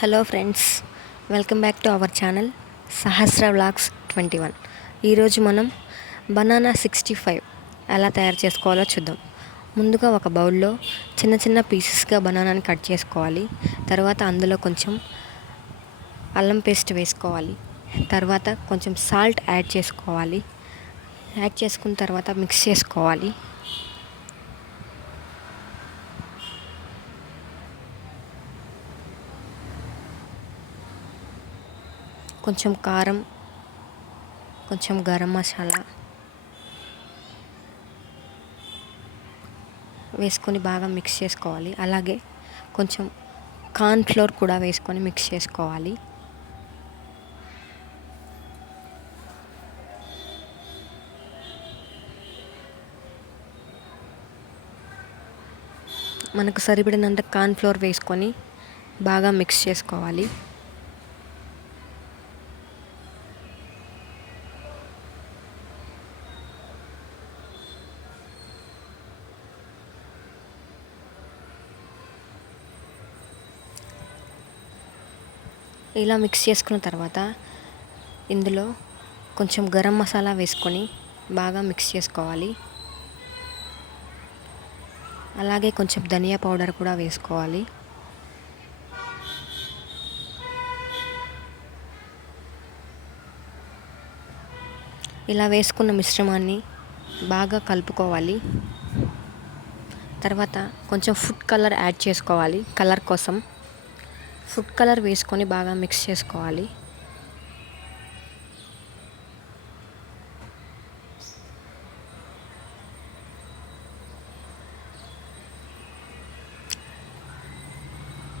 Hello friends, welcome back to our channel Sahasra vlogs 21. ఈరోజు మనం banana 65 ఎలా తయారు చేసుకోవాలో చూద్దాం. ముందుగా ఒక బౌల్లో చిన్న చిన్న పీసెస్గా బనానాని కట్ చేసుకోవాలి. తర్వాత అందులో కొంచెం అల్లం పేస్ట్ వేసుకోవాలి. తర్వాత కొంచెం సాల్ట్ యాడ్ చేసుకోవాలి. యాడ్ చేసుకున్న తర్వాత మిక్స్ చేసుకోవాలి. కొంచెం కారం, కొంచెం గరం మసాలా వేసుకొని బాగా మిక్స్ చేసుకోవాలి. అలాగే కొంచెం కార్న్ ఫ్లోర్ కూడా వేసుకొని మిక్స్ చేసుకోవాలి. మనకు సరిపడినంత కార్న్ ఫ్లోర్ వేసుకొని బాగా మిక్స్ చేసుకోవాలి. ఇలా మిక్స్ చేసుకున్న తర్వాత ఇందులో కొంచెం గరం మసాలా వేసుకొని బాగా మిక్స్ చేసుకోవాలి. అలాగే కొంచెం ధనియా పౌడర్ కూడా వేసుకోవాలి. ఇలా వేసుకున్న మిశ్రమాన్ని బాగా కలుపుకోవాలి. తర్వాత కొంచెం ఫుడ్ కలర్ యాడ్ చేసుకోవాలి. కలర్ కోసం ఫుడ్ కలర్ వేసుకొని బాగా మిక్స్ చేసుకోవాలి.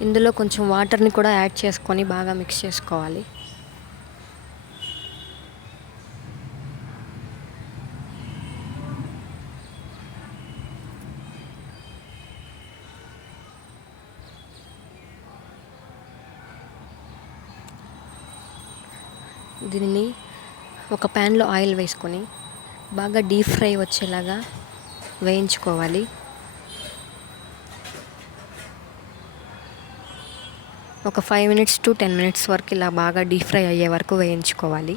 ఇందులో కొంచెం వాటర్ని కూడా యాడ్ చేసుకొని బాగా మిక్స్ చేసుకోవాలి. దీనిని ఒక ప్యాన్లో ఆయిల్ వేసుకొని బాగా డీప్ ఫ్రై వచ్చేలాగా వేయించుకోవాలి. ఒక 5 minutes to 10 minutes వరకు ఇలా బాగా డీప్ ఫ్రై అయ్యే వరకు వేయించుకోవాలి.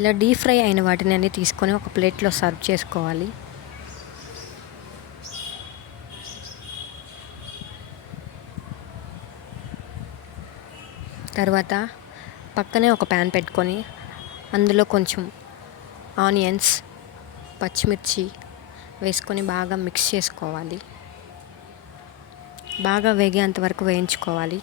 ఇలా డీప్ ఫ్రై అయిన వాటిని అన్ని తీసుకొని ఒక ప్లేట్లో సర్వ్ చేసుకోవాలి. తర్వాత పక్కనే ఒక ప్యాన్ పెట్టుకొని అందులో కొంచెం ఆనియన్స్, పచ్చిమిర్చి వేసుకొని బాగా మిక్స్ చేసుకోవాలి. బాగా వేగేంత వరకు వేయించుకోవాలి.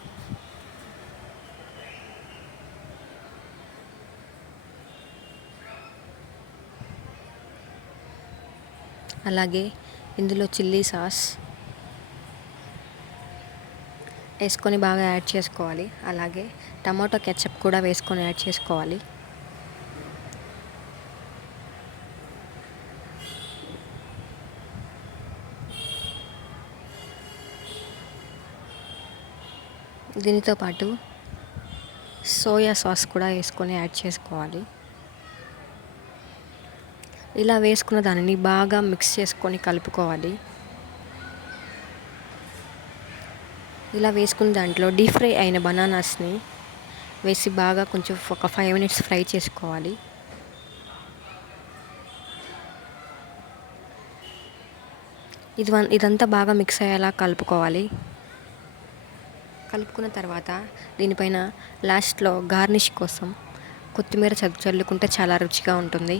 అలాగే ఇందులో చిల్లీ సాస్ వేసుకొని బాగా యాడ్ చేసుకోవాలి. అలాగే టమాటో కెచప్ కూడా వేసుకొని యాడ్ చేసుకోవాలి. దీనితో పాటు సోయా సాస్ కూడా వేసుకొని యాడ్ చేసుకోవాలి. ఇలా వేసుకున్న దానిని బాగా మిక్స్ చేసుకొని కలుపుకోవాలి. ఇలా వేసుకున్న దాంట్లో డీప్ ఫ్రై అయిన బనానాస్ని వేసి బాగా కొంచెం ఒక 5 minutes ఫ్రై చేసుకోవాలి. ఇదంతా బాగా మిక్స్ అయ్యేలా కలుపుకోవాలి. కలుపుకున్న తర్వాత దీనిపైన లాస్ట్లో గార్నిష్ కోసం కొత్తిమీర చల్లుకుంటే చాలా రుచిగా ఉంటుంది.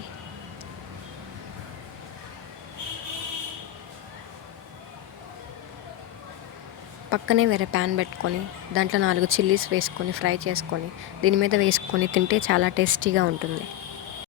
పక్కనే వేరే ప్యాన్ పెట్టుకొని దాంట్లో 4 చిల్లీస్ వేసుకొని ఫ్రై చేసుకొని దీని మీద వేసుకొని తింటే చాలా టేస్టీగా ఉంటుంది.